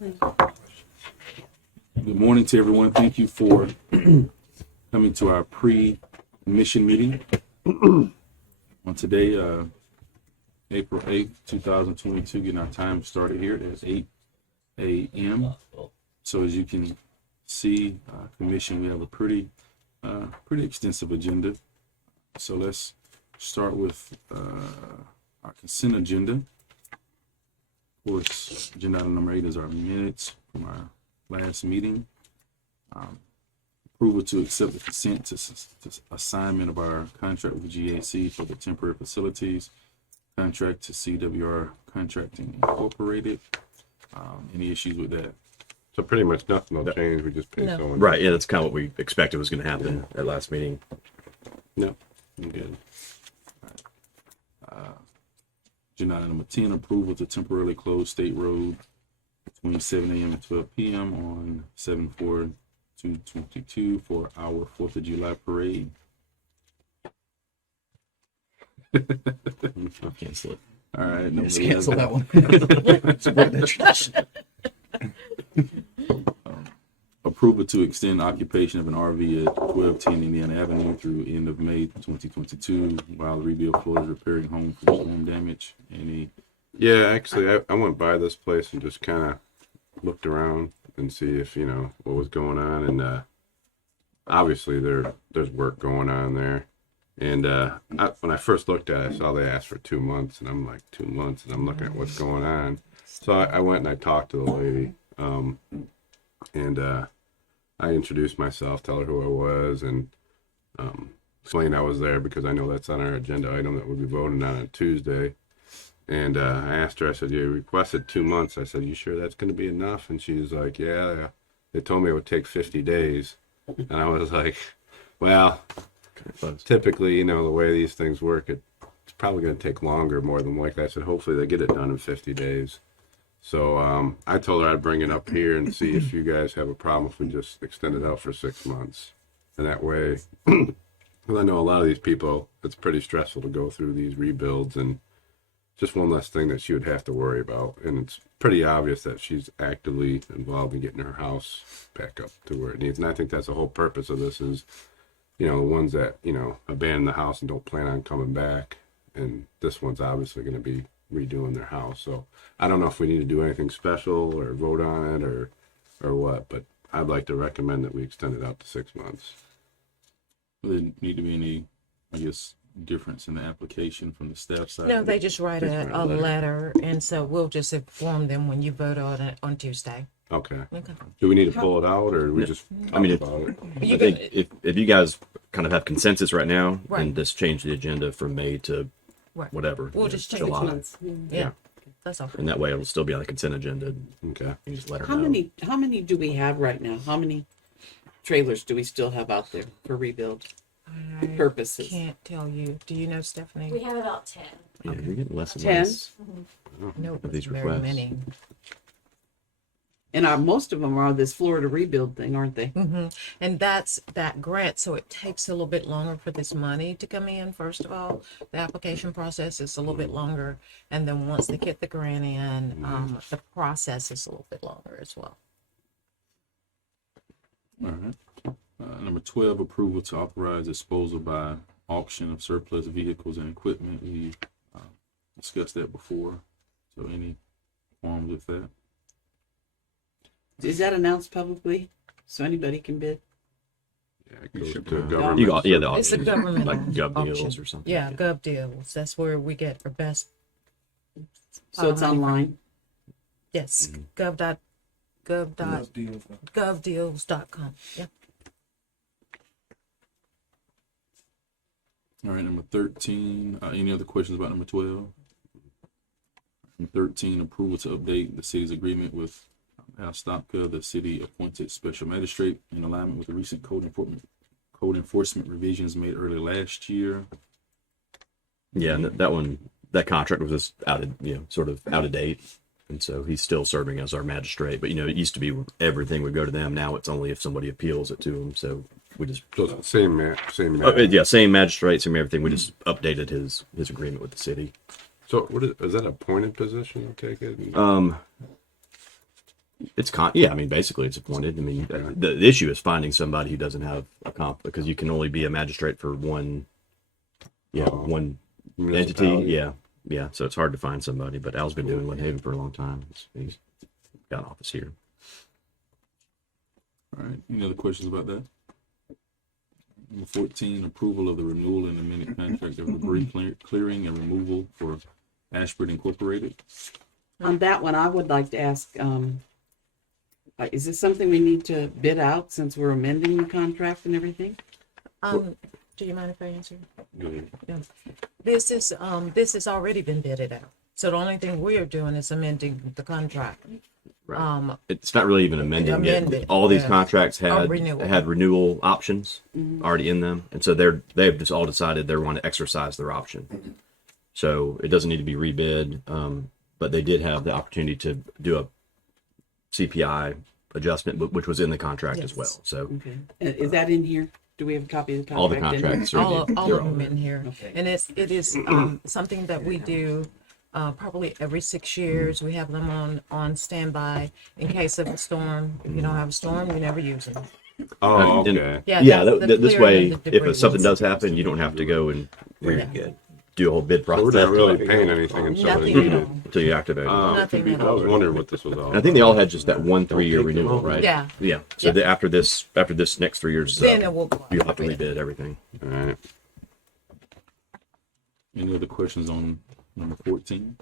Good morning to everyone. Thank you for coming to our pre-mission meeting on today, April 8th, 2022, getting our time started here at 8 a.m. So as you can see, commission, we have a pretty extensive agenda. So let's start with our consent agenda. Of course, agenda item number 8 is our minutes from our last meeting. Approval to accept the consent to assignment of our contract with GAC for the temporary facilities contract to CWR Contracting Incorporated. Any issues with that? So pretty much nothing will change. We just pay someone. Right. Yeah, that's kind of what we expected was going to happen at last meeting. No, I'm good. Agenda item number 10, approval to temporarily close State Road between 7 a.m. and 12 p.m. on 7/4/2022 for our 4th of July parade. I'll cancel it. All right. No, Just cancel that one. Approval to extend occupation of an RV at 1210 Indiana Avenue through end of May 2022 while the rebuild floor is repairing home from storm damage. Any? Yeah, actually, I went by this place and just kind of looked around and see if, what was going on. And obviously there's work going on there. And when I first looked at it, I saw they asked for 2 months. And I'm like, 2 months? And I'm looking at what's going on. So I went and I talked to the lady. I introduced myself, tell her who I was, and explained I was there because I know that's on our agenda item that we'll be voting on Tuesday. And I asked her, I said, you requested 2 months. I said, you sure that's going to be enough? And she was like, yeah. They told me it would take 50 days. And I was like, well, typically, the way these things work, it's probably going to take longer, more than likely. I said, hopefully they get it done in 50 days. So I told her I'd bring it up here and see if you guys have a problem if we just extend it out for 6 months. And that way, because I know a lot of these people, it's pretty stressful to go through these rebuilds and just one less thing that she would have to worry about. And it's pretty obvious that she's actively involved in getting her house back up to where it needs. And I think that's the whole purpose of this is, the ones that, abandon the house and don't plan on coming back. And this one's obviously going to be redoing their house. So I don't know if we need to do anything special or vote on it or what, but I'd like to recommend that we extend it out to 6 months. Will there need to be any, difference in the application from the staff side? No, they just write a letter, and so we'll just inform them when you vote on it on Tuesday. Okay. Okay. Do we need to pull it out or do we just talk about it? I think if you guys kind of have consensus right now Right. and just change the agenda from May to Right. whatever, We'll just change July, it. Yeah, that's all. and that way it'll still be on the consent agenda. Okay. You just let her How know. many do we have right now? How many trailers do we still have out there for rebuild I purposes? can't tell you. Do you know, Stephanie? We have about 10. Yeah, you're getting less and 10? less No, of these very requests. many. And most of them are this Florida rebuild thing, aren't they? And that's that grant, so it takes a little bit longer for this money to come in. First of all, the application process is a little bit longer, and then once they get the grant in, the process is a little bit longer as well. All right. Number 12, approval to authorize disposal by auction of surplus vehicles and equipment. We discussed that before. So any qualms with that? Is that announced publicly so anybody can bid? Yeah, it goes to should- government. You got, the It's a auction, government like Gov auction. Deals or something. Yeah, Gov Deals. That's where we get our best. So it's online? Yes, govdeals.com. Yeah. All right, number 13, any other questions about number 12? Number 13, approval to update the city's agreement with Al Stopka, the city appointed special magistrate, in alignment with the recent code enforcement revisions made early last year. Yeah, and that contract was just sort of out of date. And so he's still serving as our magistrate. But, it used to be everything would go to them. Now it's only if somebody appeals it to him. So we just... So it's the same man. same magistrate, same everything. We just updated his agreement with the city. So is that appointed position, I take it? Yeah, I mean, basically it's appointed. I mean, the issue is finding somebody who doesn't have a comp, because you can only be a magistrate for one, one entity. Municipality. Yeah. So it's hard to find somebody, but Al's been doing Lynn Haven for a long time. He's got an office here. All right. Any other questions about that? Number 14, approval of the renewal and amended contract of debris clearing and removal for Ashford Incorporated. On that one, I would like to ask, is this something we need to bid out since we're amending the contract and everything? Do you mind if I answer? Go ahead. Yeah. This has already been bidded out. So the only thing we are doing is amending the contract. Right. It's not really even amending it. Amended, All these yeah. contracts had Renewal. renewal options already in them, and so they've just all decided they want to exercise their option. So it doesn't need to be rebid, but they did have the opportunity to do a CPI adjustment, which was in the contract as Yes. well. So Okay. Is that in here? Do we have a copy of the contract? all the in here? contracts are All they're of them in here. Okay. And it is something that we do probably every 6 years. We have them on standby in case of a storm. If you don't have a storm, we never use them. Oh, And- okay. Yeah, that's the this clearing way, and the debris if something ones. does happen, you don't have to go and Yeah. do a whole bid So process. we're not really paying anything until Nothing they at do all. until you activate it. Nothing at I was all. wondering what this was all And I think they all had just that 1 3-year renewal, right? Yeah. Yeah. So Yeah. after this next 3 years, Then it will go out you'll have to for bid. rebid everything. All right. Any other questions on number 14?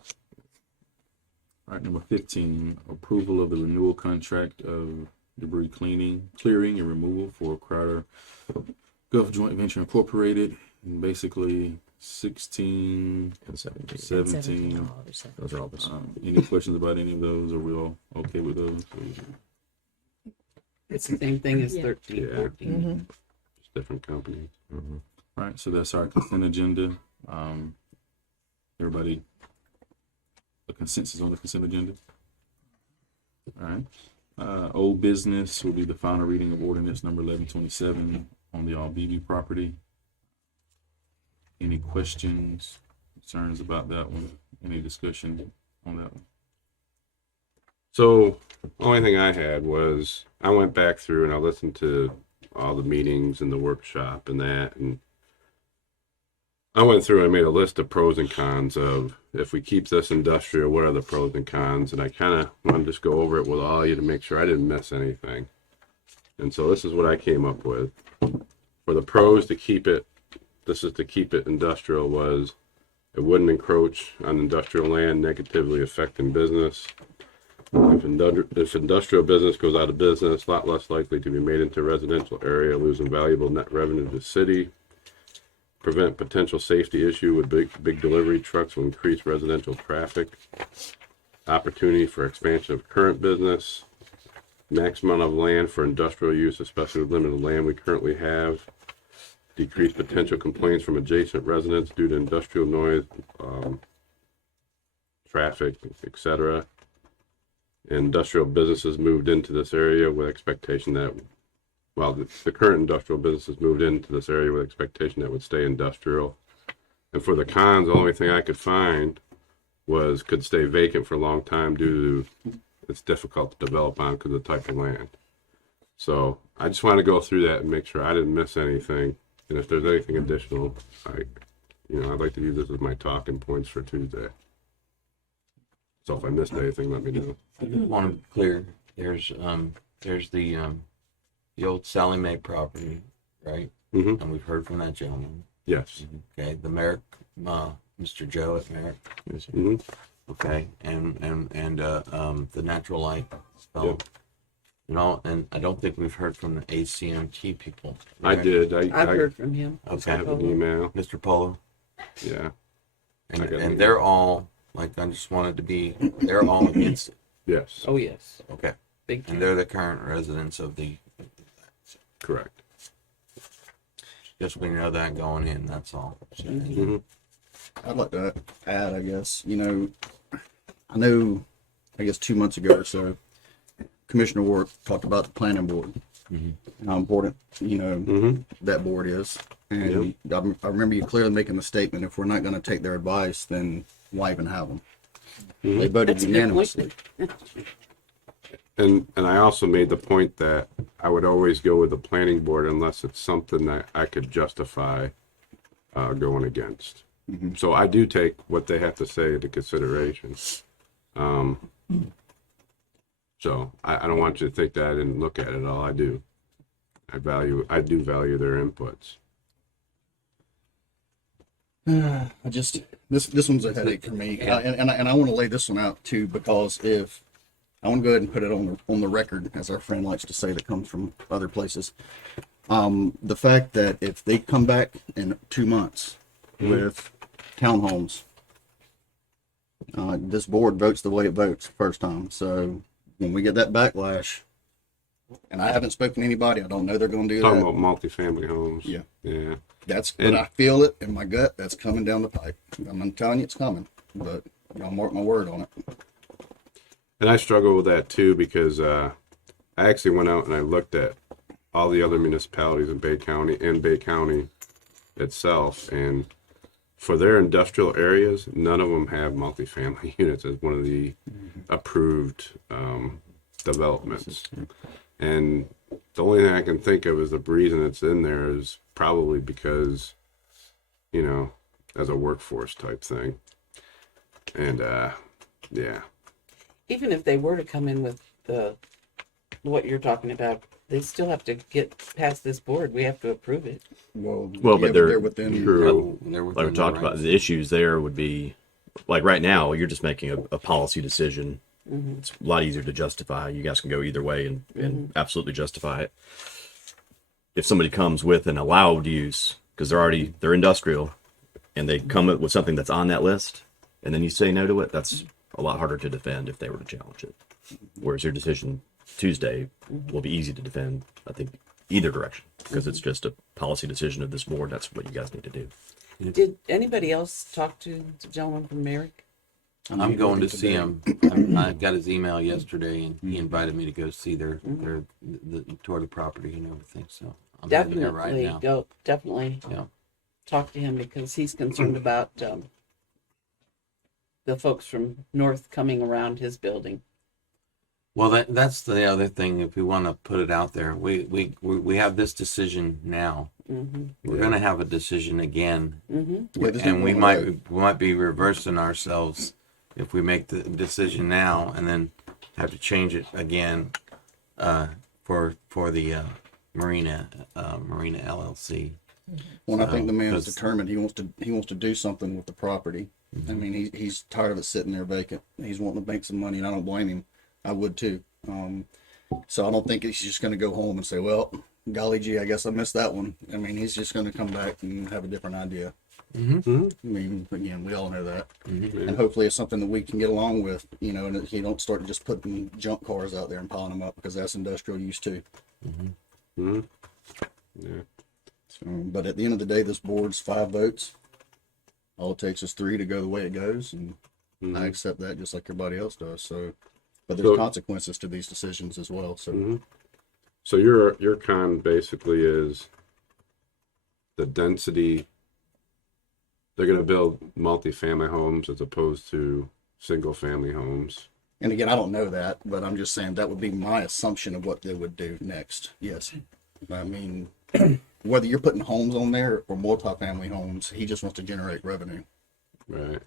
All right, number 15, approval of the renewal contract of debris clearing and removal for Crowder Gulf Joint Venture Incorporated, and basically 16, And 17. 17. $17. Those are all the same. Any questions about any of those? Are we all okay with those? It's the same thing as Yeah. 13, Yeah. 14. Just different companies. Mhm. All right, so that's our consent agenda. Everybody, a consensus on the consent agenda? All right. Old business will be the final reading of ordinance number 1127 on the Albeeb property. Any questions, concerns about that one? Any discussion on that one? So, only thing I had was I went back through and I listened to all the meetings and the workshop and that, and I went through and made a list of pros and cons of if we keep this industrial, what are the pros and cons? And I kind of wanted to just go over it with all of you to make sure I didn't miss anything. And so this is what I came up with. For the pros to keep it, this is to keep it industrial, was it wouldn't encroach on industrial land, negatively affecting business. If industrial business goes out of business, a lot less likely to be made into a residential area, losing valuable net revenue to the city. Prevent potential safety issue with big delivery trucks will increase residential traffic. Opportunity for expansion of current business. Maximum of land for industrial use, especially with limited land we currently have. Decrease potential complaints from adjacent residents due to industrial noise, traffic, etc. Industrial businesses moved into this area with expectation that, well, the current industrial businesses moved into this area with expectation that would stay industrial. And for the cons, the only thing I could find was could stay vacant for a long time due to it's difficult to develop on because of the type of land. So I just want to go through that and make sure I didn't miss anything. And if there's anything additional, I'd like to use this as my talking points for Tuesday. So if I missed anything, let me know. I just want to be clear. There's the old Sally Mae property, right? Mm-hmm. And we've heard from that gentleman. Yes. Okay, the Merrick, Mr. Joe at Merrick. Mm-hmm. Okay, and the Natural Light spell. Yep. You know, and I don't think we've heard from the ACMT people. I right? did. I've heard from him. I Okay, have an email. Mr. Polo, Yeah. and I got an and they're all like I just wanted to be. They're all against it. Yes. Oh, yes. Okay, Big time. and they're the current residents of the. Correct. Just we know that going in. That's all. Mm-hmm. I'd like to add, I guess, I guess 2 months ago or so, Commissioner Ward talked about the planning board, and how important, Mm-hmm. that board is. And I remember you clearly making the statement, if we're not going to take their advice, then why even have them? They voted That's a good point. unanimously. And I also made the point that I would always go with the planning board unless it's something that I could justify going against. So I do take what they have to say into consideration. So I don't want you to think that I didn't look at it at all. I do. I do value their inputs. I just this one's a headache for me, and I want to lay this one out too, because if I want to go ahead and put it on the record, as our friend likes to say, that comes from other places. The fact that if they come back in 2 months with townhomes, this board votes the way it votes first time. So when we get that backlash, and I haven't spoken to anybody, I don't know they're going to do Talking that. about multifamily homes. Yeah. Yeah. That's, but I feel it in my gut. That's coming down the pipe. I'm telling you, it's coming. But y'all mark my word on it. And I struggle with that too, because I actually went out and I looked at all the other municipalities in Bay County itself, and for their industrial areas, none of them have multifamily units as one of the approved developments. And the only thing I can think of is the reason it's in there is probably because, you know, as a workforce type thing. And yeah. Even if they were to come in with what you're talking about, they still have to get past this board. We have to approve it. Well, But yeah, they're within. True. They're like within we the talked about, rights. the issues there would be, like right now, you're just making a policy decision. It's a lot easier to justify. You guys can go either way and absolutely justify it. If somebody comes with an allowed use, because they're industrial, and they come up with something that's on that list, and then you say no to it, that's a lot harder to defend if they were to challenge it. Whereas your decision Tuesday will be easy to defend, I think, either direction, because it's just a policy decision of this board. That's what you guys need to do. Did anybody else talk to the gentleman from Merrick? I'm going to see him. I got his email yesterday, and he invited me to go see the tour of the property and everything. So I'm heading there right Definitely now. go. Definitely Yeah. talk to him, because he's concerned about the folks from North coming around his building. Well, that's the other thing. If we want to put it out there, we have this decision now. We're going to have a decision again, and we might be reversing ourselves if we make the decision now and then have to change it again for the Marina LLC. Well, I think the man is 'cause- determined. He wants to do something with the property. I mean, he's tired of it sitting there vacant. He's wanting to make some money, and I don't blame him. I would too. So I don't think he's just going to go home and say, "Well, golly gee, I guess I missed that one." I mean, he's just going to come back and have a different idea. I mean, again, we all know that, and hopefully it's something that we can get along with. You know, and that he don't start just putting junk cars out there and piling them up, because that's industrial use too. Yeah. So, but at the end of the day, this board's 5 votes. All it takes is 3 to go the way it goes, and I accept that just like everybody else does. So, but there's So- consequences to these decisions as well. So, So your con basically is the density. They're going to build multifamily homes as opposed to single family homes. and again, I don't know that, but I'm just saying that would be my assumption of what they would do next. Yes, I mean, whether you're putting homes on there or multifamily homes, he just wants to generate revenue. Right.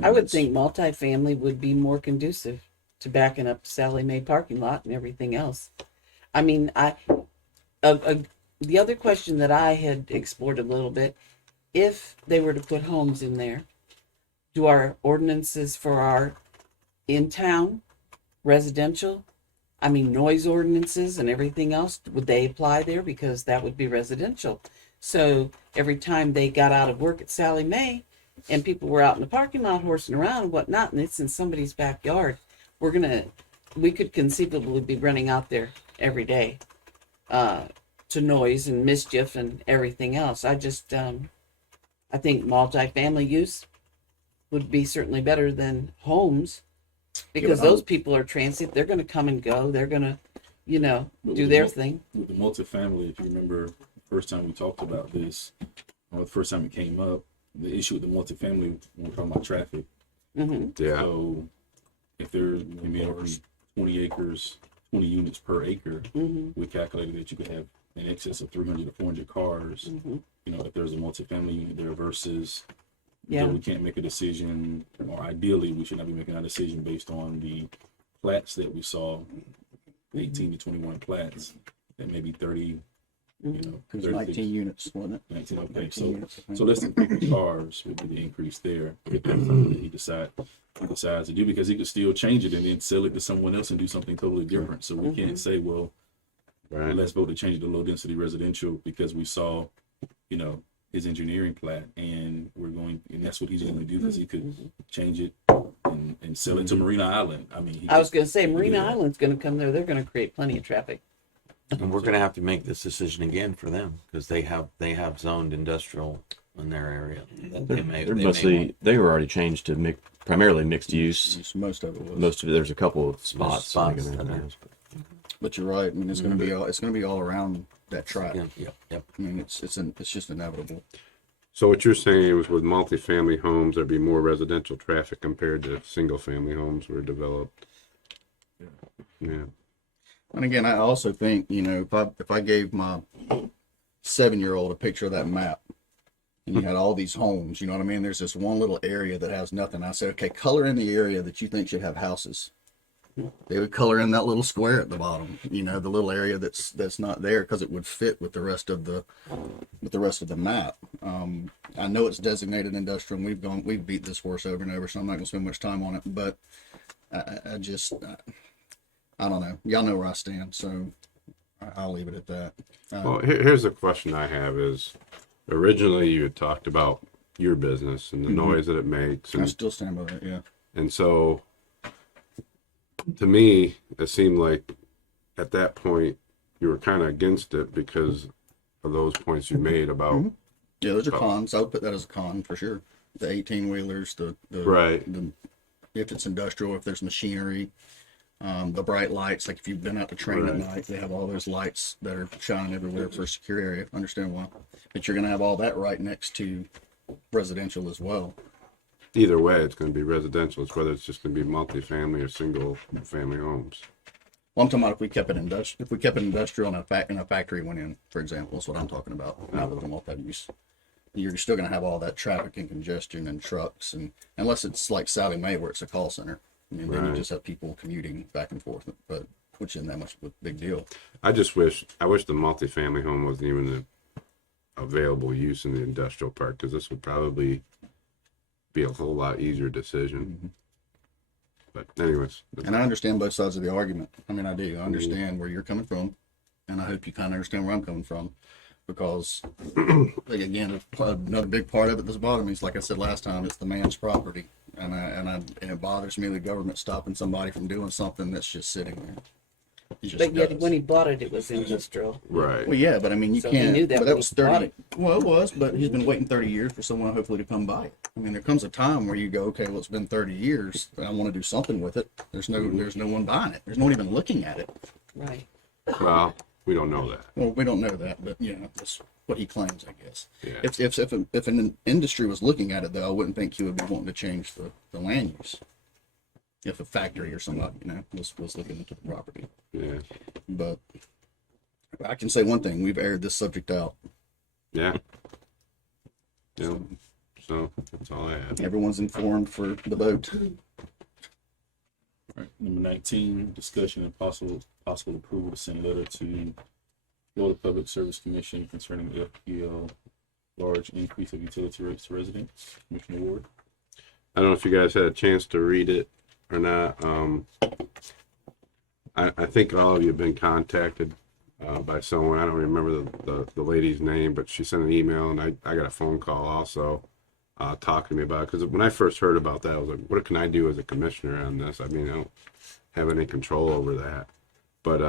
I would think multifamily would be more conducive to backing up Sally Mae parking lot and everything else. I mean, the other question that I had explored a little bit, if they were to put homes in there, do our ordinances for our in-town residential, I mean noise ordinances and everything else, would they apply there? Because that would be residential. So every time they got out of work at Sally Mae and people were out in the parking lot horsing around and whatnot, and it's in somebody's backyard, we could conceivably be running out there every day to noise and mischief and everything else. I just, I think multifamily use would be certainly better than homes, because those people are transient. They're going to come and go. They're going to, do their thing. With the multifamily, if you remember, the first time we talked about this, or the first time it came up, the issue with the multifamily, when we're talking about traffic. Yeah. So if there's maybe already 20 acres, 20 units per acre, we calculated that you could have in excess of 300 to 400 cars. You know, if there's a multifamily unit there versus, Yeah. we can't make a decision, or ideally we should not be making a decision based on the plats that we saw, 18 to 21 plats, that maybe 30, you know, It was 30, 19 units, wasn't it? 19, okay, 19 so units, I think. so less than 50 cars would be the increase there if that's something that he decides to do, because he could still change it and then sell it to someone else and do something totally different. So we can't say, well, Right. let's vote to change it to low density residential because we saw, you know, his engineering plat, and and that's what he's going to do, because he could change it and sell it to Marina Island. I mean, I was going to say, he Marina could do that. Island's going to come there. They're going to create plenty of traffic. And we're going to have to make this decision again for them because they have zoned industrial in their area. That They're they may mostly want. they were already changed to primarily mixed use. Most of it was. Most of it, there's a couple of spots. spots I think, that in are- there. But you're right. I mean, it's going to be all around that track. Yep. I mean, it's just inevitable. So what you're saying was with multifamily homes, there'd be more residential traffic compared to single-family homes were developed. Yeah. And again, I also think, you know, if I gave my 7-year-old a picture of that map, and you had all these homes, you know what I mean? There's this one little area that has nothing. I said, okay, color in the area that you think should have houses. They would color in that little square at the bottom, you know, the little area that's not there, because it would fit with the rest of the map. I know it's designated industrial, and we've beat this horse over and over, so I'm not gonna spend much time on it. But I don't know. Y'all know where I stand, so I'll leave it at that. Well, here's the question I have is, originally you had talked about your business and the noise that it makes. I And, still stand by that. Yeah. and so to me, it seemed like at that point you were kind of against it because of those points you made about, Yeah, those are cons. I would put that as a con for sure. The 18-wheelers, the Right. if it's industrial, if there's machinery, the bright lights. Like if you've been out to train at night, they have all those lights that are shining everywhere for a secure area. Understand why? But you're going to have all that right next to residential as well. either way, it's going to be residential. It's whether it's just going to be multifamily or single family homes. Well, I'm talking about if we kept it industrial. If we kept it industrial and a factory went in, for example, that's what I'm talking about. Not with a multi-use. You're still going to have all that traffic and congestion and trucks, and unless it's like Sally Mae where it's a call center. I mean, then you Right. just have people commuting back and forth, but which isn't that much of a big deal. I wish the multifamily home wasn't even an available use in the industrial park, because this would probably be a whole lot easier decision. But anyways, And I understand both sides of the argument. I mean, I do. I understand where you're coming from, and I hope you kind of understand where I'm coming from, because like, again, another big part of it that's bothering me is, like I said last time, it's the man's property, and it bothers me the government stopping somebody from doing something that's just sitting there. It just But yet, does. when he bought it, it was industrial. right. Well, yeah, but I mean, you So he can't. knew that but when that was he bought 30. it. Well, it was, but he's been waiting 30 years for someone hopefully to come buy it. I mean, there comes a time where you go, okay, well, it's been 30 years. I want to do something with it. There's no one buying it. There's no one even looking at it. Right. Well, we don't know that. Well, we don't know that, but you know, that's what he claims, I guess. Yeah. If an industry was looking at it, though, I wouldn't think he would be wanting to change the land use. If a factory or somebody, you know, was looking into the property. Yeah. But I can say one thing: we've aired this subject out. Yeah. Yeah. So that's all I have. Everyone's informed for the vote. All right, number 19, discussion and possible approval to send letter to Florida Public Service Commission concerning the FPL large increase of utility rates to residents. Commissioner Ward. I don't know if you guys had a chance to read it or not. I think all of you have been contacted by someone. I don't remember the lady's name, but she sent an email, and I got a phone call also talking to me about it. Because when I first heard about that, I was like, what can I do as a commissioner on this? I mean, I don't have any control over that. But,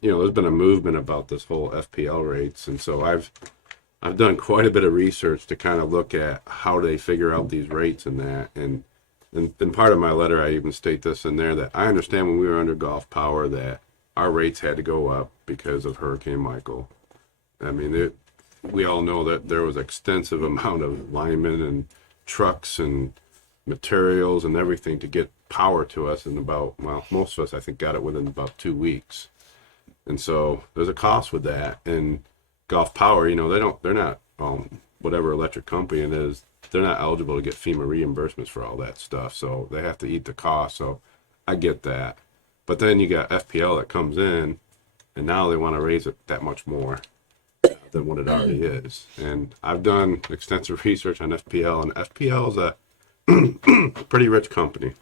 you know, there's been a movement about this whole FPL rates. And so I've done quite a bit of research to kind of look at how they figure out these rates and that. And in part of my letter, I even state this in there, that I understand when we were under Gulf Power that our rates had to go up because of Hurricane Michael. I mean, we all know that there was extensive amount of linemen and trucks and materials and everything to get power to us in about, well, most of us I think got it within about 2 weeks. And so there's a cost with that. And Gulf Power, they're not, whatever electric company it is, they're not eligible to get FEMA reimbursements for all that stuff. So they have to eat the cost. So I get that. But then you got FPL that comes in, and now they want to raise it that much more than what it already is. And I've done extensive research on FPL, and FPL is a pretty rich company.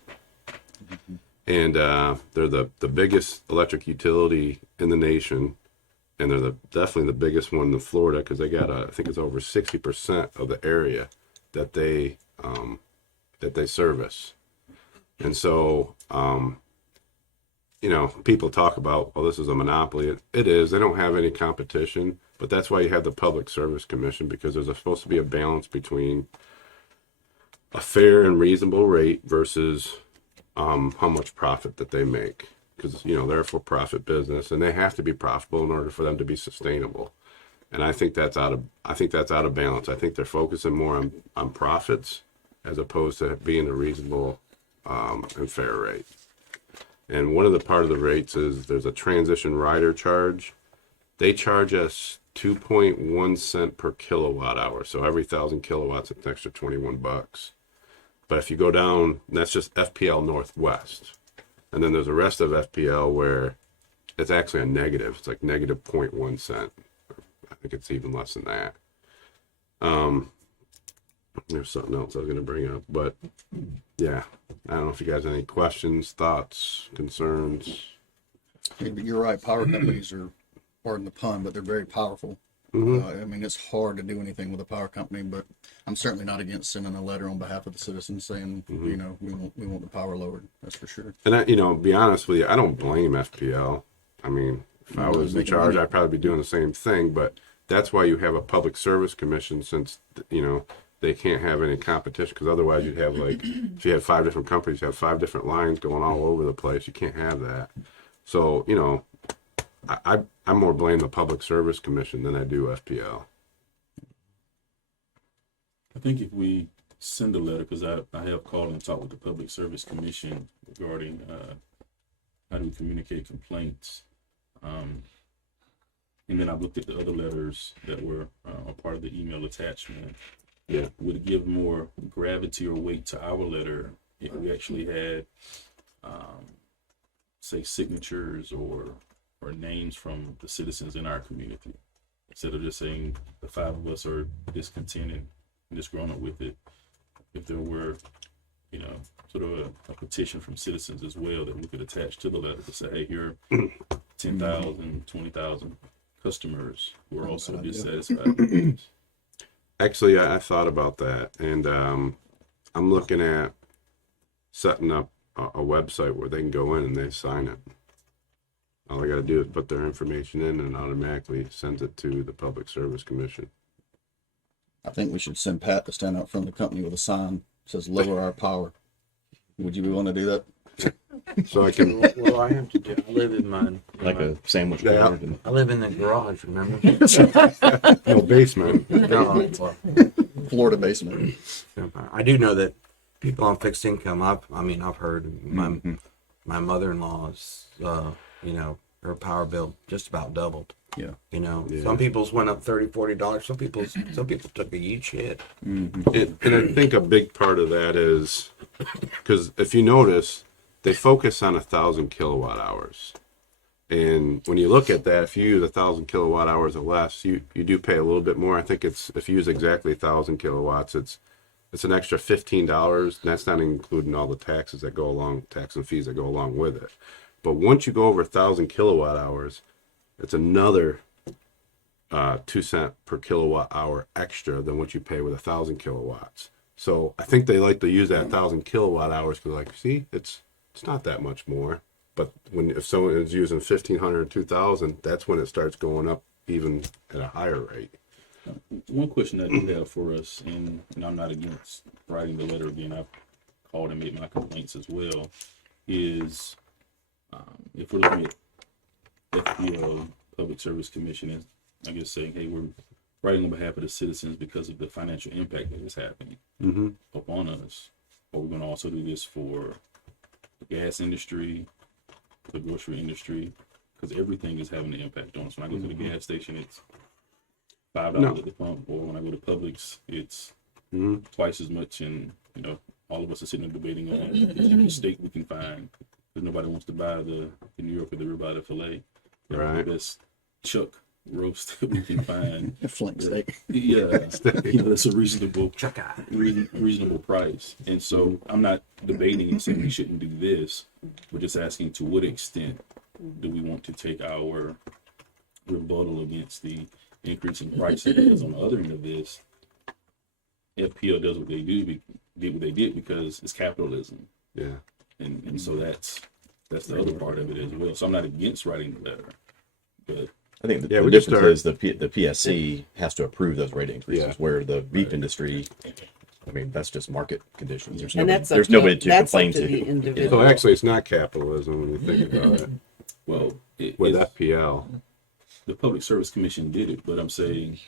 And they're the biggest electric utility in the nation, and they're definitely the biggest one in Florida, because they got I think it's over 60% of the area that they service. And so people talk about, well, this is a monopoly. It is. They don't have any competition, but that's why you have the Public Service Commission, because there's supposed to be a balance between a fair and reasonable rate versus how much profit that they make, because they're a for-profit business and they have to be profitable in order for them to be sustainable. And I think that's out of balance. I think they're focusing more on profits as opposed to being a reasonable and fair rate. And one of the part of the rates is there's a transition rider charge. They charge us 2.1 cent per kilowatt hour. So every 1,000 kilowatts, it's an extra $21. But if you go down, that's just FPL Northwest. And then there's the rest of FPL where it's actually a negative. It's like negative 0.1 cent. I think it's even less than that. There's something else I was going to bring up. But yeah, I don't know if you guys have any questions, thoughts, concerns. Yeah, but you're right. Power companies are, pardon the pun, but they're very powerful. It's hard to do anything with a power company, but I'm certainly not against sending a letter on behalf of the citizens saying, we want the power lowered. That's for sure. And be honest with you, I don't blame FPL. I mean, if I was in charge, I'd probably be doing the same thing, but that's why you have a Public Service Commission, since, they can't have any competition, because otherwise you'd have, like, if you had 5 different companies, you have 5 different lines going all over the place. You can't have that. So, I more blame the Public Service Commission than I do FPL. I think if we send a letter, because I have called and talked with the Public Service Commission regarding how do we communicate complaints. And then I've looked at the other letters that were a part of the email attachment. Yeah. Would give more gravity or weight to our letter if we actually had, say, signatures or names from the citizens in our community, instead of just saying the 5 of us are discontented and just grown up with it. If there were, sort of a petition from citizens as well that we could attach to the letter to say, hey, here are 10,000, 20,000 customers who are also dissatisfied with this. Actually, I thought about that, and I'm looking at setting up a website where they can go in and they sign it. All they got to do is put their information in, and it automatically sends it to the Public Service Commission. I think we should send Pat to stand out front of the company with a sign that says "Lower our power." Would you be willing to do that? So I can. Well, I have to do. I live in mine. Like a sandwich Yeah. board. And I live in the garage. Remember? No basement. No, Florida basement. I do know that people on fixed income. I've heard my mother-in-law's. Her power bill just about doubled. Yeah. Some people's went up $30-$40. Some people took a huge hit. And I think a big part of that is because if you notice, they focus on 1,000 kilowatt hours. And when you look at that, if you use 1,000 kilowatt hours or less, you do pay a little bit more. I think it's, if you use exactly 1,000 kilowatts, it's an extra $15. And that's not including all the taxes that go along, tax and fees that go along with it. But once you go over 1,000 kilowatt hours, it's another 2 cents per kilowatt hour extra than what you pay with 1,000 kilowatts. So I think they like to use that 1,000 kilowatt hours because, like, see, it's not that much more. But if someone is using 1,500, 2,000, that's when it starts going up even at a higher rate. One question that you have for us, and I'm not against writing the letter again, I've called and made my complaints as well, is if we're looking at FPL, Public Service Commission, is, I guess, saying, hey, we're writing on behalf of the citizens because of the financial impact that is happening upon us, but we're going to also do this for the gas industry, the grocery industry, because everything is having an impact on us. When I go to the gas station, it's $5 at the pump, or when I go to Publix, it's twice as much. And all of us are sitting there debating on the cheapest steak we can find, because nobody wants to buy the New York or the ribeye filet, Right. the best chuck roast that we can find. Flint steak. Yeah, that's a reasonable reasonable price. And so I'm not debating and saying we shouldn't do this. We're just asking, to what extent do we want to take our rebuttal against the increase in pricing? Because on the other end of this, FPL does what they did what they did because it's capitalism. Yeah. And so that's the other part of it as well. So I'm not against writing the letter, but I think Yeah, the we just difference is the PSC has to approve those rate increases, Yeah. where the beef industry, I mean, that's just market conditions. There's And nobody, that's there's up nobody to- to that's up complain to the to. individual. So actually, it's not capitalism when you think about it. well, With it's, FPL, the Public Service Commission did it, but I'm saying,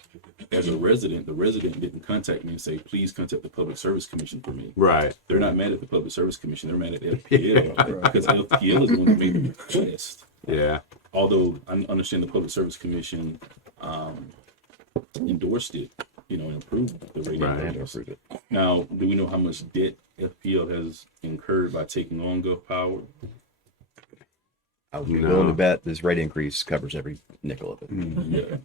as a resident, the resident didn't contact me and say, please contact the Public Service Commission for me. right? They're not mad at the Public Service Commission, they're mad at FPL, because FPL is the one that made the request. Yeah. Although I understand the Public Service Commission endorsed it, and approved the rate Right. increase. Approve it. Now, do we know how much debt FPL has incurred by taking on Gulf Power? I would be No. willing to bet this rate increase covers every nickel of it. Yeah.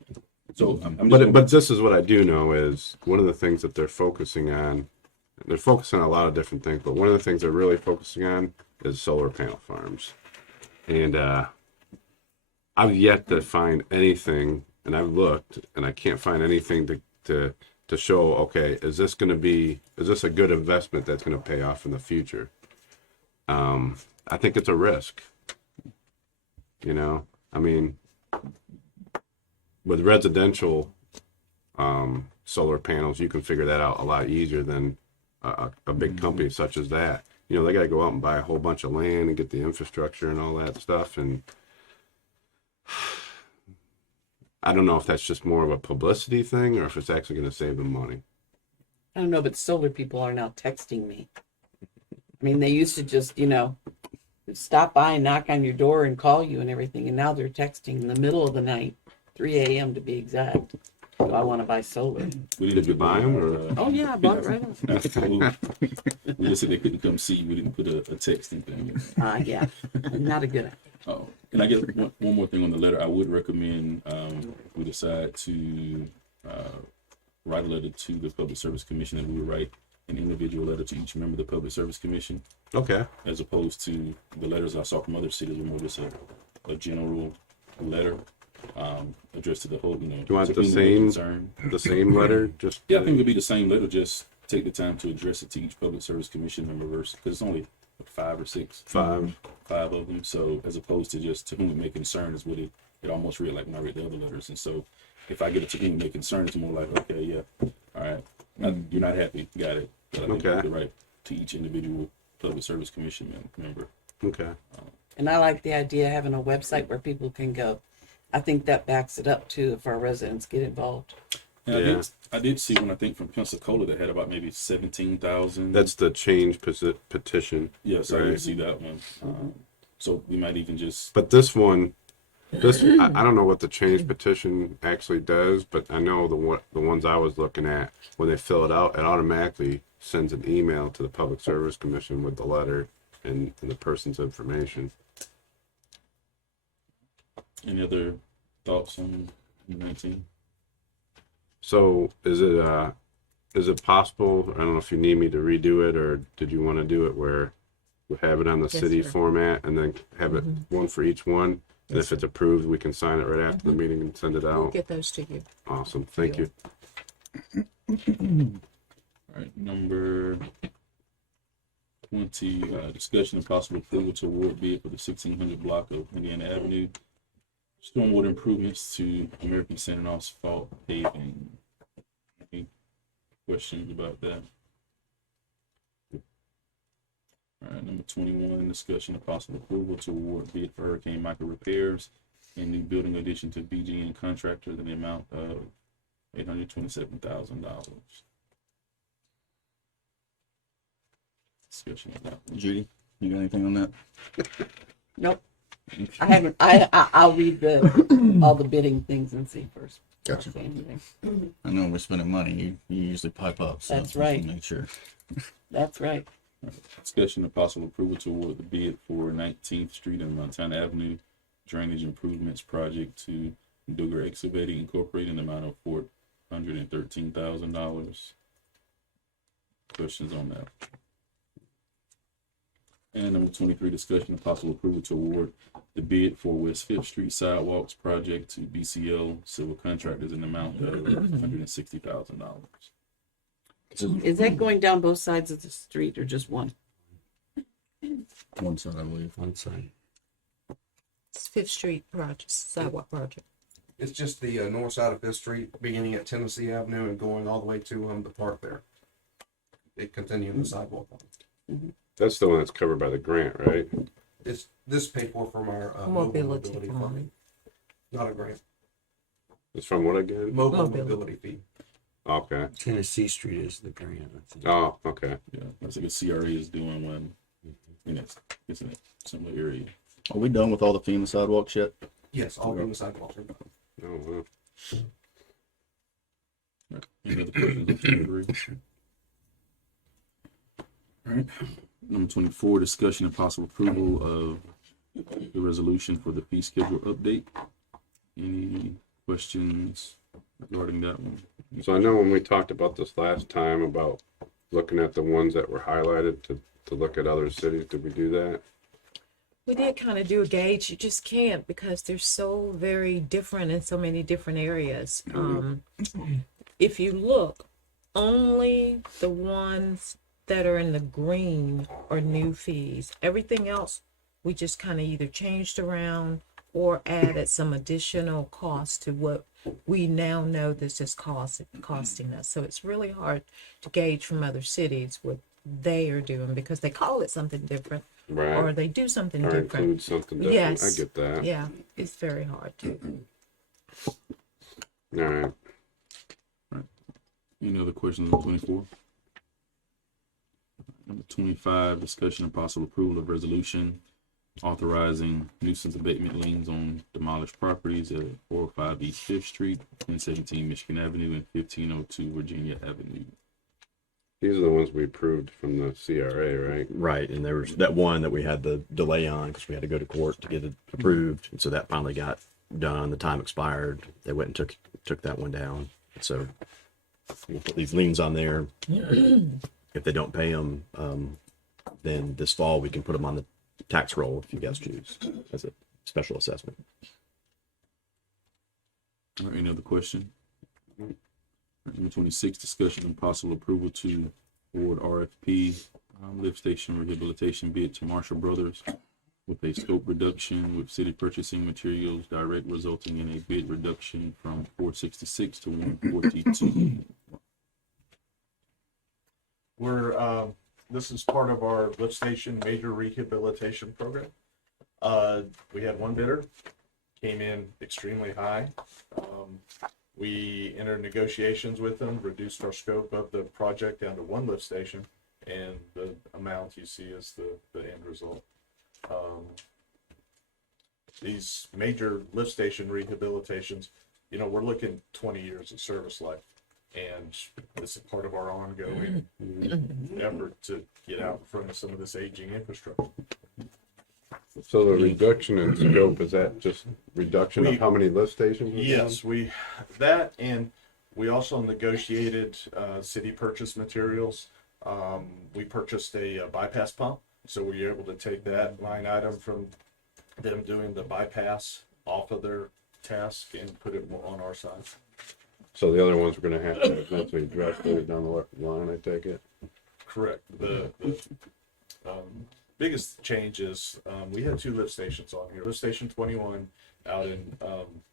So I'm But this is what I do know is one of the things that they're focusing on. They're focusing on a lot of different things, but one of the things they're really focusing on is solar panel farms. And I've yet to find anything, and I've looked, and I can't find anything to show. Okay, is this a good investment that's going to pay off in the future? I think it's a risk. I mean, with residential solar panels, you can figure that out a lot easier than a big company such as that. They got to go out and buy a whole bunch of land and get the infrastructure and all that stuff. And I don't know if that's just more of a publicity thing or if it's actually going to save them money. I don't know, but solar people are now texting me. I mean, they used to just, stop by and knock on your door and call you and everything, and now they're texting in the middle of the night, 3 a.m. to be exact. Do I want to buy solar? Did you buy 'em, or- Oh yeah, I bought it right on. We just said they couldn't come see. We didn't put a texting thing. Yeah, not a good idea. Oh, and I guess one more thing on the letter. I would recommend we decide to write a letter to the Public Service Commission, and we would write an individual letter to each member of the Public Service Commission, Okay. as opposed to the letters I saw from other cities, were more just a general letter addressed to the whole. Do you want to the whom it may same concern. the same letter? Just Yeah, I think it'd be the same letter. Just take the time to address it to each Public Service Commission member, because it's only 5 or 6. 5. 5 of them. So as opposed to just to whom it may concern is what it almost read like when I read the other letters. And so if I get it to whom it may concern, it's more like, okay, yeah, all right, you're not happy, got it. But I think Okay. the right to each individual Public Service Commission member. Okay. And I like the idea of having a website where people can go. I think that backs it up too if our residents get involved. And Yeah. I did see one, I think, from Pensacola that had about maybe 17,000. That's the change petition. Yes, I right. did see that one. So we might even just But this one, I don't know what the change petition actually does, but I know the ones I was looking at, when they fill it out, it automatically sends an email to the Public Service Commission with the letter and the person's information. any other thoughts on 19? So is it possible? I don't know if you need me to redo it, or did you want to do it where we have it on the Yes, city sir. format and then have it one for each one? And if it's approved, we can sign it right after the meeting and send it We'll out. get those to you. Awesome. Thank you. All right, number 20, discussion and possible approval to award bid for the 1600 block of Indiana Avenue. Stormwater improvements to American Sand and Asphalt paving. Any questions about that? All right, number 21, discussion of possible approval to award bid for Hurricane Michael repairs and new building addition to BGN contractor in the amount of $827,000. Discussion of that one. Judy? You got anything on that? Nope. I haven't. I'll read all the bidding things and see first. Gotcha. Say anything. I know we're spending money. You usually pipe up. So That's right. Make sure. That's right. Discussion of possible approval to award the bid for 19th Street and Montana Avenue Drainage Improvements Project to Duggar Excavating Incorporated in the amount of $413,000. Questions on that? And number 23, discussion of possible approval to award the bid for West 5th Street Sidewalks Project to BCL Civil Contractors in the amount of $160,000. Is that going down both sides of the street or just one? One side, I believe. One side. It's Fifth Street project, sidewalk project. It's just the north side of Fifth Street, beginning at Tennessee Avenue and going all the way to the park there. It continues the sidewalk. That's the one that's covered by the grant, right? It's this paid for from our Mobility mobility fund. fund, not a grant. It's from what again? Mobile Mobility. mobility fee. Okay. Tennessee Street is the grant, I think. Oh, okay. Yeah, that's like a CRA is doing when it's in a similar area. Are we done with all the FEMA sidewalks yet? Yes, all in the sidewalks are done. Oh, well. Right. Any other questions on 23? All right. Number 24, discussion and possible approval of the resolution for the fee schedule update. Any questions regarding that one? So I know when we talked about this last time about looking at the ones that were highlighted to look at other cities, did we do that? We did kind of do a gauge. You just can't because they're so very different in so many different areas. If you look, only the ones that are in the green are new fees. Everything else, we just kind of either changed around or added some additional cost to what we now know this is costing us. So it's really hard to gauge from other cities what they are doing because they call it something different Right. or they do something Or different. include something different. Yes. I get that. Yeah, it's very hard to. All right. Any other questions on 24? Number 25, discussion and possible approval of resolution authorizing nuisance abatement liens on demolished properties at 405 East 5th Street, 1017 Michigan Avenue, and 1502 Virginia Avenue. These are the ones we approved from the CRA, right? Right, and there was that one that we had the delay on because we had to go to court to get it approved, and so that finally got done. The time expired. They went and took that one down. So we'll put these liens on there. If they don't pay them, then this fall we can put them on the tax roll if you guys choose as a special assessment. All right, any other question? Number 26, discussion and possible approval to award RFP lift station rehabilitation bid to Marshall Brothers with a scope reduction with city purchasing materials direct resulting in a bid reduction from 466 to 142. This is part of our lift station major rehabilitation program. We had one bidder, came in extremely high. We entered negotiations with them, reduced our scope of the project down to one lift station, and the amount you see is the end result. These major lift station rehabilitations, we're looking 20 years of service life. And this is part of our ongoing effort to get out in front of some of this aging infrastructure. So the reduction in scope, is that just reduction of how many lift stations? we've Yes, and we also negotiated city purchase materials. We purchased a bypass pump, so we were able to take that line item from them doing the bypass off of their task and put it more on our side. So the other ones we're gonna have to eventually address those down the line, I take it? Correct. The biggest change is we had two lift stations on here. Lift station 21 out in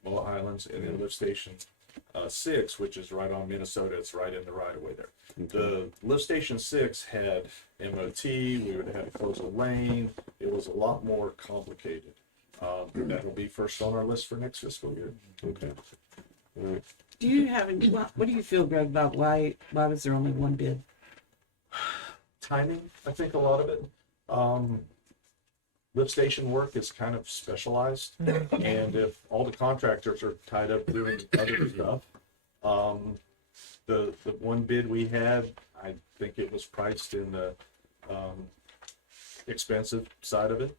Mullet Highlands, and then lift station 6, which is right on Minnesota. It's right in the right of way there. The lift station 6 had MOT. We would have to close a lane. It was a lot more complicated. That'll be first on our list for next fiscal year. Okay. All right. Do you have any? What do you feel, Greg, about why was there only one bid? Timing, I think a lot of it. lift station work is kind of specialized, and if all the contractors are tied up doing other stuff, the one bid we had, I think it was priced in the expensive side of it.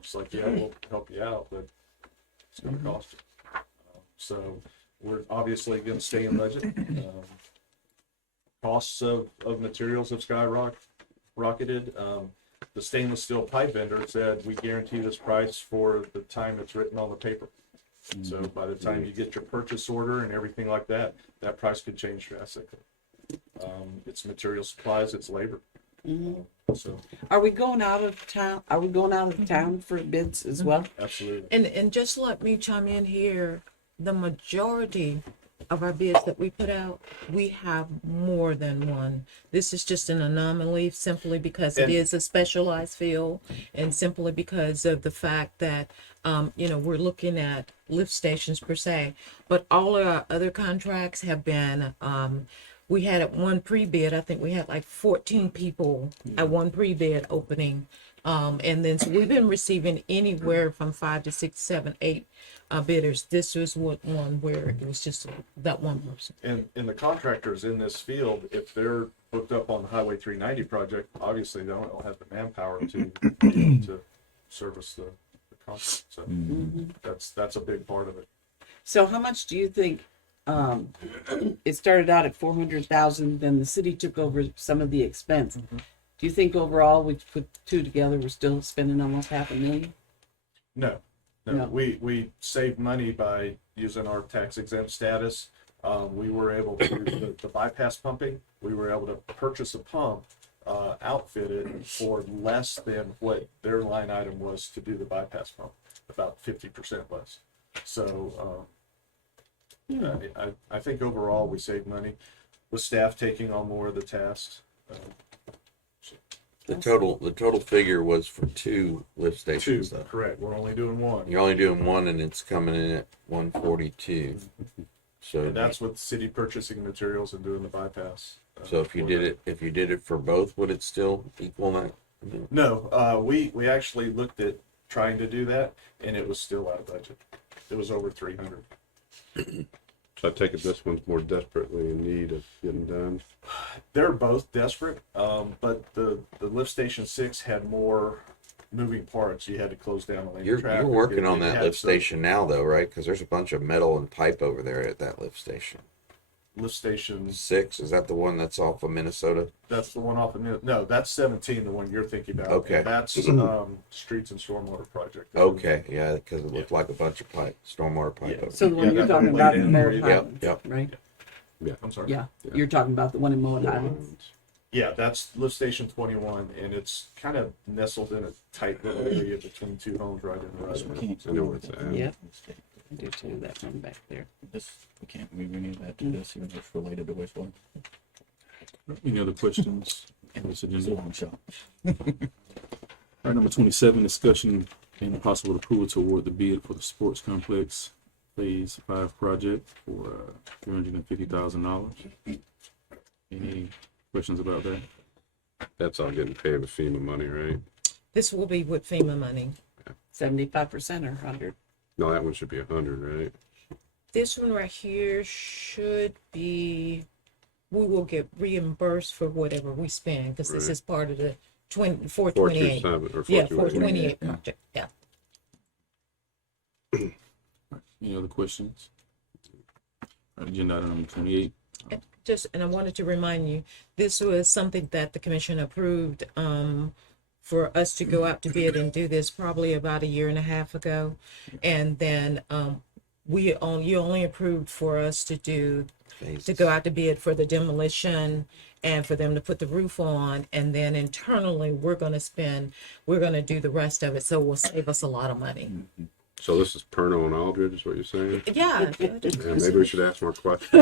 It's like, yeah, we'll help you out, but it's going to cost you. So we're obviously going to stay in budget. Costs of materials have skyrocketed. The stainless steel pipe vendor said, we guarantee this price for the time it's written on the paper. So by the time you get your purchase order and everything like that, that price could change drastically. It's material supplies, it's labor. So Are we going out of town? Are we going out of town for bids as well? absolutely. And just let me chime in here, the majority of our bids that we put out, we have more than one. This is just an anomaly simply because it And- is a specialized field, and simply because of the fact that, we're looking at lift stations per se, but all of our other contracts have been, we had at one pre-bid, I think we had like 14 people at one pre-bid opening. And then so we've been receiving anywhere from 5 to 6, 7, 8 bidders. This was one where it was just that one person. And the contractors in this field, if they're booked up on the Highway 390 project, obviously they don't have the manpower to service the contract. So that's a big part of it. So how much do you think, it started out at 400,000, then the city took over some of the expense. Do you think overall, we put two together, we're still spending almost $500,000? No. No. We saved money by using our tax exempt status. We were able to, the bypass pumping, we were able to purchase a pump outfitted for less than what their line item was to do the bypass pump, about 50% less. So I think overall we saved money with staff taking on more of the tasks. The total figure was for 2 lift Two, stations though. correct. We're only doing one. You're only doing one and it's coming in at 142. So And that's with city purchasing materials and doing the bypass. so if you did it for both, would it still equal that? No, we actually looked at trying to do that, and it was still out of budget. It was over 300. So I take it this one's more desperately in need of getting done. They're both desperate, but the lift station 6 had more moving parts. You had to close down the lane of You're traffic. working It on that had lift some- station now though, right? Because there's a bunch of metal and pipe over there at that lift station. Lift stations. 6, is that the one that's off of Minnesota? That's the one off of no. That's 17. The one you're thinking about. Okay. And that's streets and stormwater project. Okay, yeah, because it looked like a bunch of pipe, stormwater pipe. Yeah. over So the one Yeah, you're that talking one about way in down Moat there, Yep, Highlands, yep. right? I'm sorry. Yeah, you're talking about the one in Moat Highlands. Yeah, that's lift station 21, and it's kind of nestled in a tight little area between two homes right in the road. I know where it's at. Yep. I do too, that one back there. This, we can't move any of that to this, even though it's related to wastewater. Any other questions on this It's a agenda? long shot. All right, number 27, discussion and possible approval to award the bid for the sports complex Phase 5 project for $350,000. Any questions about that? That's all getting paid with FEMA money, right? This will be with FEMA money. 75% or 100? No, that one should be 100, right? This one right here should be, we will get reimbursed for whatever we spend, because this Right. is part of the 428. 427 or Yeah, 428. 428 project, yeah. Any other questions? All right, agenda item number 28. And I wanted to remind you, this was something that the commission approved, for us to go out to bid and do this probably about a year and a half ago. And then, you only approved for us to go out to bid for the demolition and for them to put the roof on. And then internally, we're gonna do the rest of it. So it will save us a lot of money. So this is Perno and Aldridge, is what you're saying? Yeah. Yeah, maybe we should ask more questions.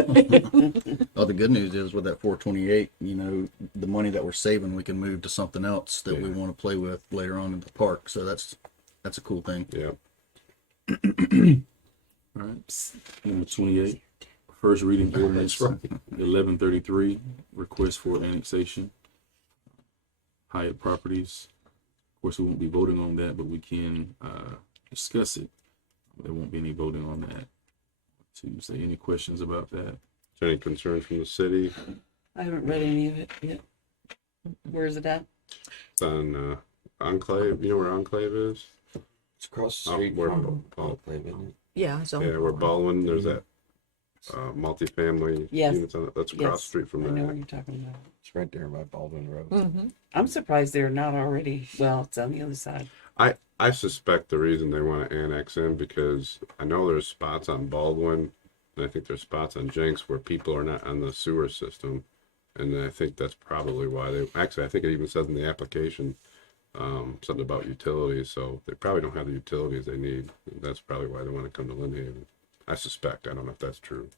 Well, the good news is with that 428, the money that we're saving, we can move to something else that we want to play with later on in the park. So that's a cool thing. Yeah. All right, number 28, first reading ordinance 1133, request for annexation. Hyatt Properties course, we won't be voting on that, but we can discuss it. There won't be any voting on that Tuesday. Any questions about that? Any concerns from the city? I haven't read any of it yet. Where is it at? It's on Enclave. You know where Enclave is? It's across the Oh, street where- from oh. Authorize, isn't it? Yeah, so. Yeah, where Baldwin. There's that multifamily Yes. units on it. That's across Yes, the street from I know that. what you're talking about. It's right there by Baldwin Road. Mm-hmm. I'm surprised they're not already. Well, it's on the other side. I suspect the reason they want to annex in because I know there's spots on Baldwin and I think there's spots on Jenks where people are not on the sewer system. And I think that's probably why they actually, I think it even says in the application something about utilities. So they probably don't have the utilities they need. That's probably why they want to come to Lynn Haven. I suspect. I don't know if that's true.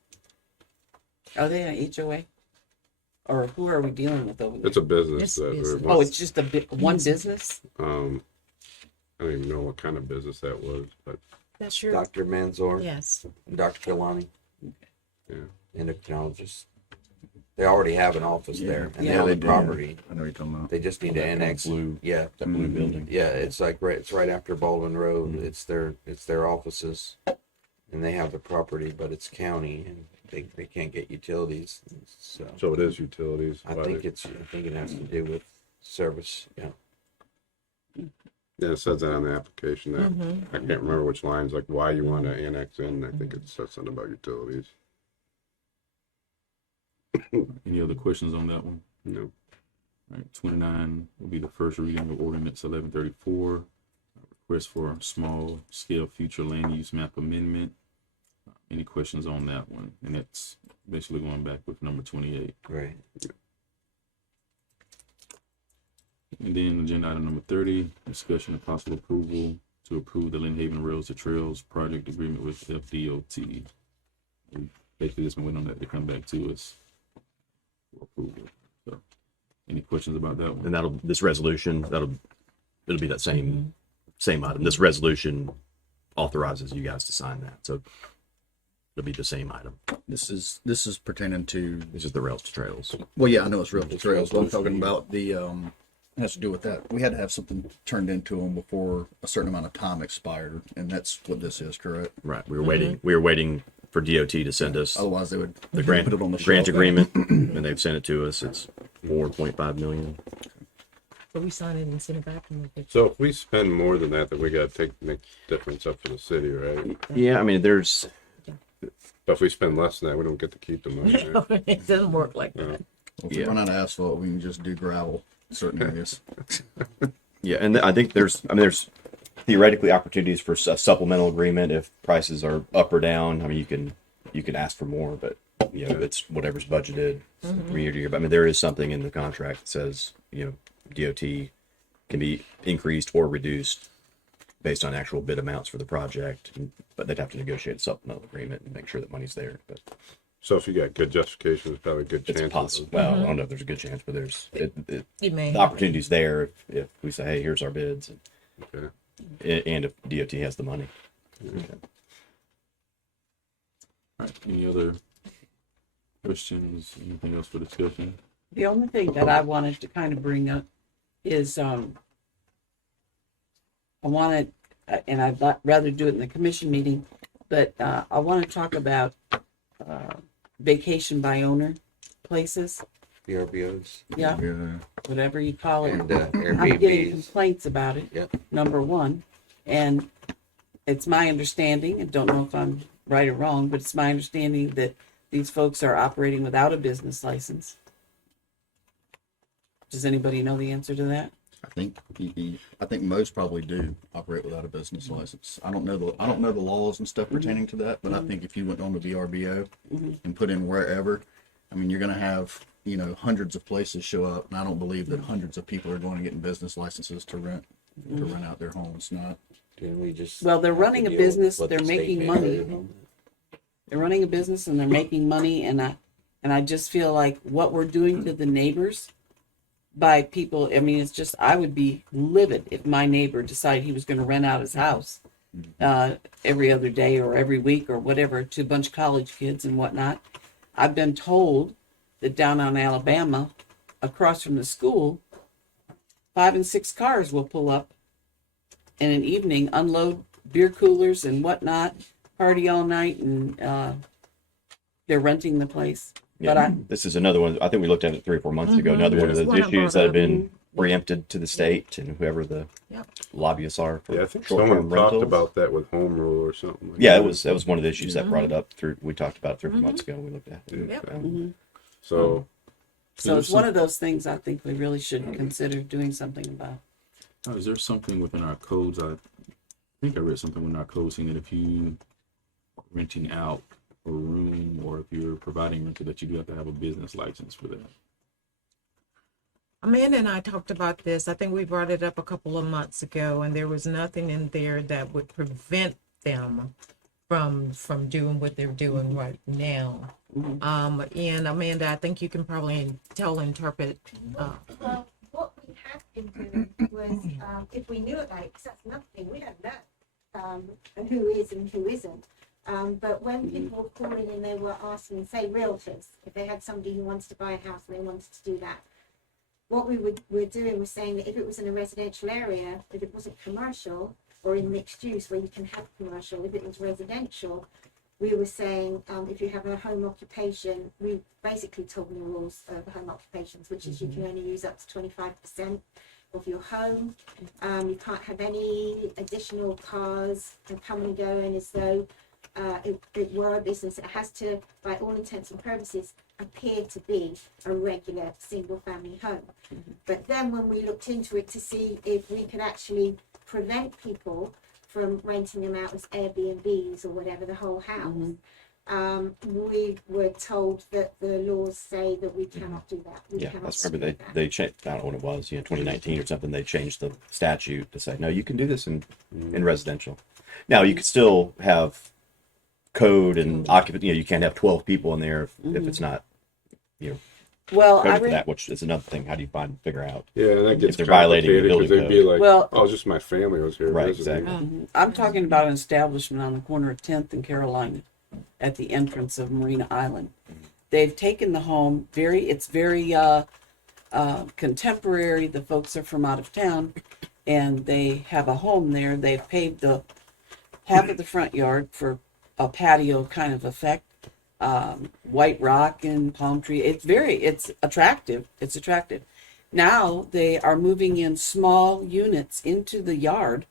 Are they an HOA? Or who are we dealing with over there? It's a business. It's That business. Oh, it's just one Yes. business? I don't even know what kind of business that was, but That's your, Dr. Manzor, yes. and Dr. Trelawney, yeah. endocrinologist. They already have an office there, and they Yeah, own they the do. property. I know what you're talking about. They just need to annex. Blue, Yeah, that blue building. yeah. It's like it's right after Baldwin Road. It's their offices, and they have the property, but it's county, and they can't get utilities. So it is utilities. I Why think they- it has to do with service. Yeah. Yeah, it says that on the application that Mm-hmm. I can't remember which lines, like why you want to annex in. I think it says something about utilities. Any other questions on that one? No. All right, 29 will be the first reading of Ordinance 1134. Request for a small scale future land use map amendment. Any questions on that one? And it's basically going back with number 28. Right. And then agenda item number 30, discussion of possible approval to approve the Lynn Haven Rails to Trails project agreement with Fdot. We basically just went on that to come back to us for approval. So, any questions about that one? And this resolution, it'll be that same item. This resolution authorizes you guys to sign that. So it'll be the same item. This is pertaining to, This is the rails to trails. well, yeah, I know it's real trails, but I'm talking about the, it has to do with that. We had to have something turned into them before a certain amount of time expired, and that's what this is, correct? Right. We were waiting for DOT to send us Otherwise, they would the grant, put it on the grant shelf. agreement, and they've sent it to us. It's 4.5 million. So we sign it and send it back and we So if we spend more than that, then we got to make difference up for the city, right? Yeah, I mean, there's But if we spend less than that, we don't get to keep the money. Right? it doesn't work like that. Well, if Yeah. we run out of asphalt, we can just do gravel in certain areas. and I think there's theoretically opportunities for a supplemental agreement if prices are up or down. I mean, you can ask for more, but it's whatever's budgeted from year to year. But I mean, there is something in the contract that says DOT can be increased or reduced based on actual bid amounts for the project, but they'd have to negotiate a supplemental agreement and make sure that money's there. But So if you got good justification, there's probably a good it's chance. possible. Well, I don't know if there's a good chance, but there's You may. the opportunity's there if we say, hey, here's our bids, Okay. and if DOT has the money. All right, any other questions? Anything else for discussion? The only thing that I wanted to kind of bring up is, I wanted, and I'd rather do it in the commission meeting, but I want to talk about vacation by owner places. VRBOs Yeah, Yeah. whatever you call it. and I'm getting Airbnbs. complaints about it. Yep. Number one, and it's my understanding, I don't know if I'm right or wrong, but it's my understanding that these folks are operating without a business license. Does anybody know the answer to that? I think most probably do operate without a business license. I don't know the laws and stuff pertaining to that, but I think if you went on the VRBO and put in wherever, I mean, you're going to have hundreds of places show up, and I don't believe that hundreds of people are going to get business licenses to rent out their homes. Not Didn't we just? Well, they're have to running a deal with business, what they're the state making money. mandated on They're running a business and they're making money, and I just feel like what we're doing to the neighbors by people, I mean, it's just, I would be livid if my neighbor decided he was going to rent out his house every other day or every week or whatever to a bunch of college kids and whatnot. I've been told that down on Alabama, across from the school, 5 and 6 cars will pull up in an evening, unload beer coolers and whatnot, party all night, and they're renting the place. Yeah, But this is another one. I think we looked at it 3 or 4 months ago. Another one of That's those one I issues brought that have up. been preempted to the state and whoever the Yep. lobbyists are for Yeah, I think short-term someone talked rentals. about that with home rule or something. Like Yeah, that. that was one of the issues that brought it up. We talked about it 3 or 4 months ago. We looked at it. Yep. So so it's one of those things I think we really should consider doing something about. Is there something within our codes? I think I read something within our codes saying that if you are renting out a room or if you're providing rental, that you do have to have a business license for that. Amanda and I talked about this. I think we brought it up a couple of months ago, and there was nothing in there that would prevent them from doing what they're doing right now. And Amanda, I think you can probably interpret. Well, what we have been doing was, if we knew about it, because that's another thing, we don't know who is and who isn't. But when people were calling and they were asking, say, realtors, if they had somebody who wanted to buy a house and they wanted to do that, what were doing was saying that if it was in a residential area, if it wasn't commercial or in mixed use where you can have commercial, if it was residential, we were saying if you have a home occupation, we basically told them the rules of home occupations, which is you can only use up to 25% of your home. You can't have any additional cars and come and go in as though it were a business. It has to, by all intents and purposes, appear to be a regular single family home. But then when we looked into it to see if we could actually prevent people from renting them out as Airbnbs or whatever, the whole house, we were told that the laws say that we cannot do that. We Yeah, cannot I remember do that. they changed. I don't know when it was. 2019 or something. They changed the statute to say no, you can do this in residential. Now you could still have code and occupant. You can't have 12 people in there if it's not Well, I coded for read, that, which is another thing. How do you figure out? yeah, and that gets they're violating the complicated because building they'd be code. like, Well- oh, just my family was here. Right, visiting. exactly. I'm talking about an establishment on the corner of 10th and Carolina at the entrance of Marina Island. They've taken the home it's very contemporary. The folks are from out of town and they have a home there. They've paved the half of the front yard for a patio kind of effect. White rock and palm tree. It's attractive. It's attractive. Now they are moving in small units into the yard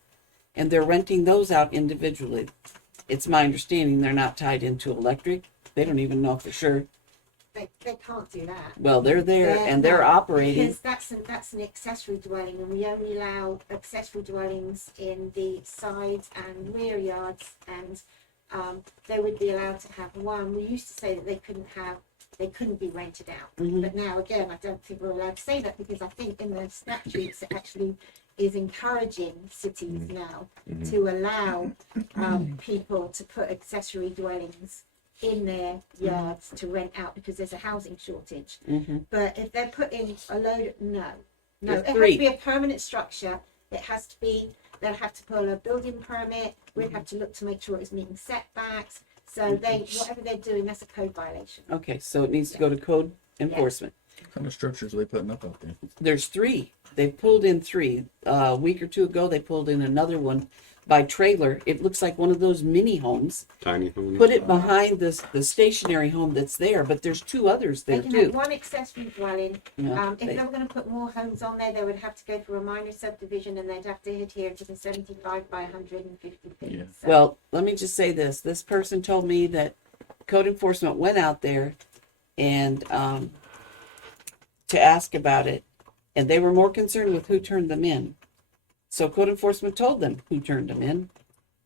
and they're renting those out individually. It's my understanding they're not tied into electric. They don't even know for sure. They can't do that. Well, they're there and they're no, operating. Because that's an accessory dwelling, and we only allow accessory dwellings in the side and rear yards, and they would be allowed to have one. We used to say that they couldn't be rented out, but now again, I don't think we're allowed to say that because I think in the statutes it actually is encouraging cities now to allow people to put accessory dwellings in their yards to rent out because there's a housing shortage. But if they're putting a load, no, There are it has three. to be a permanent structure. It has to be. They'll have to pull a building permit. We'd have to look to make sure it's meeting setbacks. So whatever they're doing, that's a code violation. Okay, so it needs to go to code enforcement. What kind of structures are they putting up out there? There's 3. They pulled in 3. A week or 2 ago, they pulled in another one by trailer. It looks like one of those mini homes. Tiny homes. Put it behind the stationary home that's there, but there's 2 others They there can have too. one accessory dwelling. Yeah, If they- they were going to put more homes on there, they would have to go through a minor subdivision and they'd have to adhere to the 75 by 150 feet. Yeah. So, Well, let me just say this. This person told me that code enforcement went out there and to ask about it, and they were more concerned with who turned them in. So code enforcement told them who turned them in.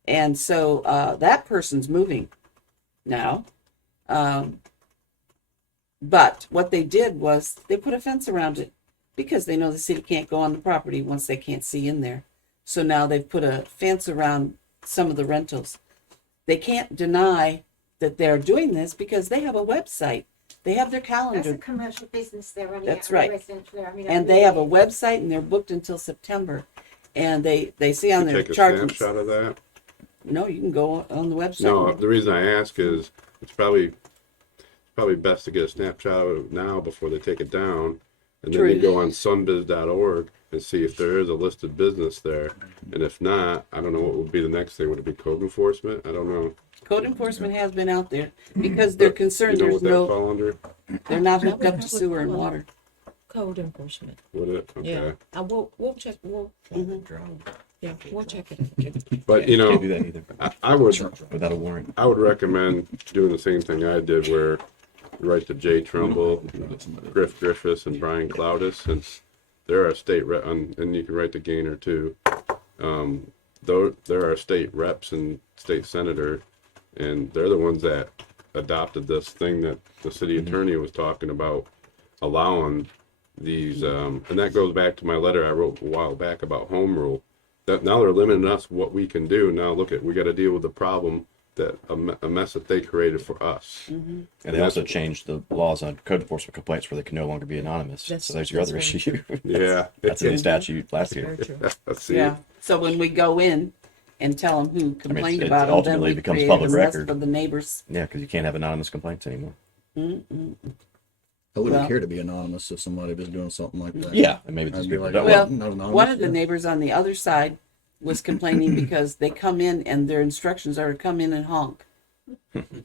And so that person's moving now. But what they did was they put a fence around it because they know the city can't go on the property once they can't see in there. So now they've put a fence around some of the rentals. They can't deny that they're doing this because they have a website. They have their that's calendar. a commercial business they're running. That's out of right. Residential area. I mean, And they have a website and they're booked until September. And they see on You their take a charges. snapshot of that. No, you can go on the website. No, the reason I ask is it's probably best to get a snapshot of it now before they take it down, and then True. you go on sunbiz.org and see if there is a listed business there. And if not, I don't know what would be the next thing. Would it be code enforcement? I don't know. Code enforcement has been out there because they're concerned You know there's what that no, fall under? they're not That hooked would up to probably sewer and fall water. Code enforcement. Would it? Okay. Yeah. We'll check. Yeah, we'll check it. But you know, Can't do that either I would without a warrant. recommend doing the same thing I did, where you write to Jay Trumbull, Griff Griffiths, and Brian Cloudis, since they're our state rep, and you can write to Gaynor too. Though there are state reps and state senator, and they're the ones that adopted this thing that the city attorney was talking about, allowing these, and that goes back to my letter I wrote a while back about home rule. That now they're limiting us what we can do. Now look at, we got to deal with the problem that a mess that they created for us. And they also changed the laws on code enforcement complaints where they can no longer be anonymous. That's- So there's your other that's very issue. Yeah, That's in the statute last Very year. true. Let's see. Yeah, so when we go in and tell them who complained it about them, then ultimately we becomes create a public mess record. for the neighbors. Yeah, because you can't have anonymous complaints anymore. I wouldn't Well- care to be anonymous if somebody was doing something like that. Yeah, and maybe these I'd be people like, don't. Well, not anonymous. One of the yeah. neighbors on the other side was complaining because they come in and their instructions are to come in and honk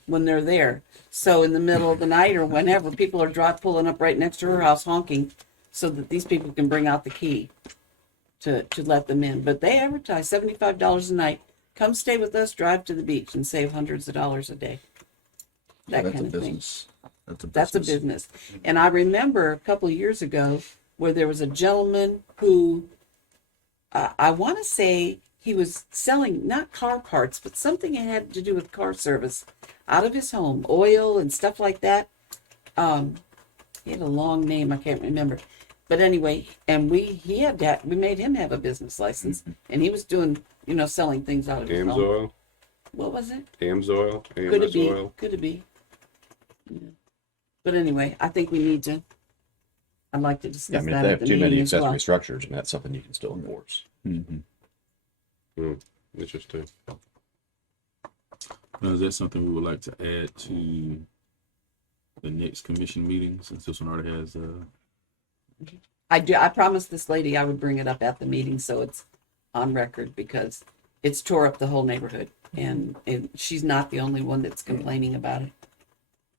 when they're there. So in the middle of the night or whenever, people are pulling up right next to her house honking so that these people can bring out the key to let them in. But they advertise $75 a night. Come stay with us, drive to the beach, and save hundreds of dollars a day. That That's kind a of thing. business. That's a business. And I remember a couple of years ago where there was a gentleman who, I want to say he was selling not car parts, but something that had to do with car service out of his home, oil and stuff like that. He had a long name, I can't remember. But anyway, and we made him have a business license, and he was doing, selling things out of his home. Amsoil, What was it? Amsoil, Could it be? Oil. Could it be? Yeah. But anyway, I think we need to. I'd like to discuss Yeah, I mean, if that they at have the too many meeting as accessory well. structures, and that's something you can still enforce. Interesting. Now, is that something we would like to add to the next commission meeting, since this one already has, I promised this lady I would bring it up at the meeting, so it's on record because it's tore up the whole neighborhood, and she's not the only one that's complaining about it.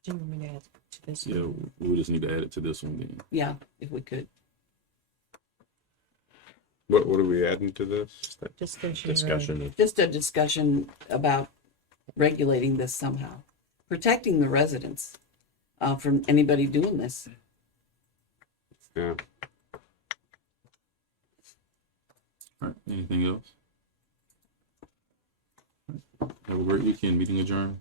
Do you want me to add to this? yeah, we just need to add it to this one then. Yeah, if we could. What are we adding to this? Discussion of Just a discussion about regulating this somehow, protecting the residents from anybody doing this. Yeah. All right, anything else? Have a great weekend, meeting adjourned.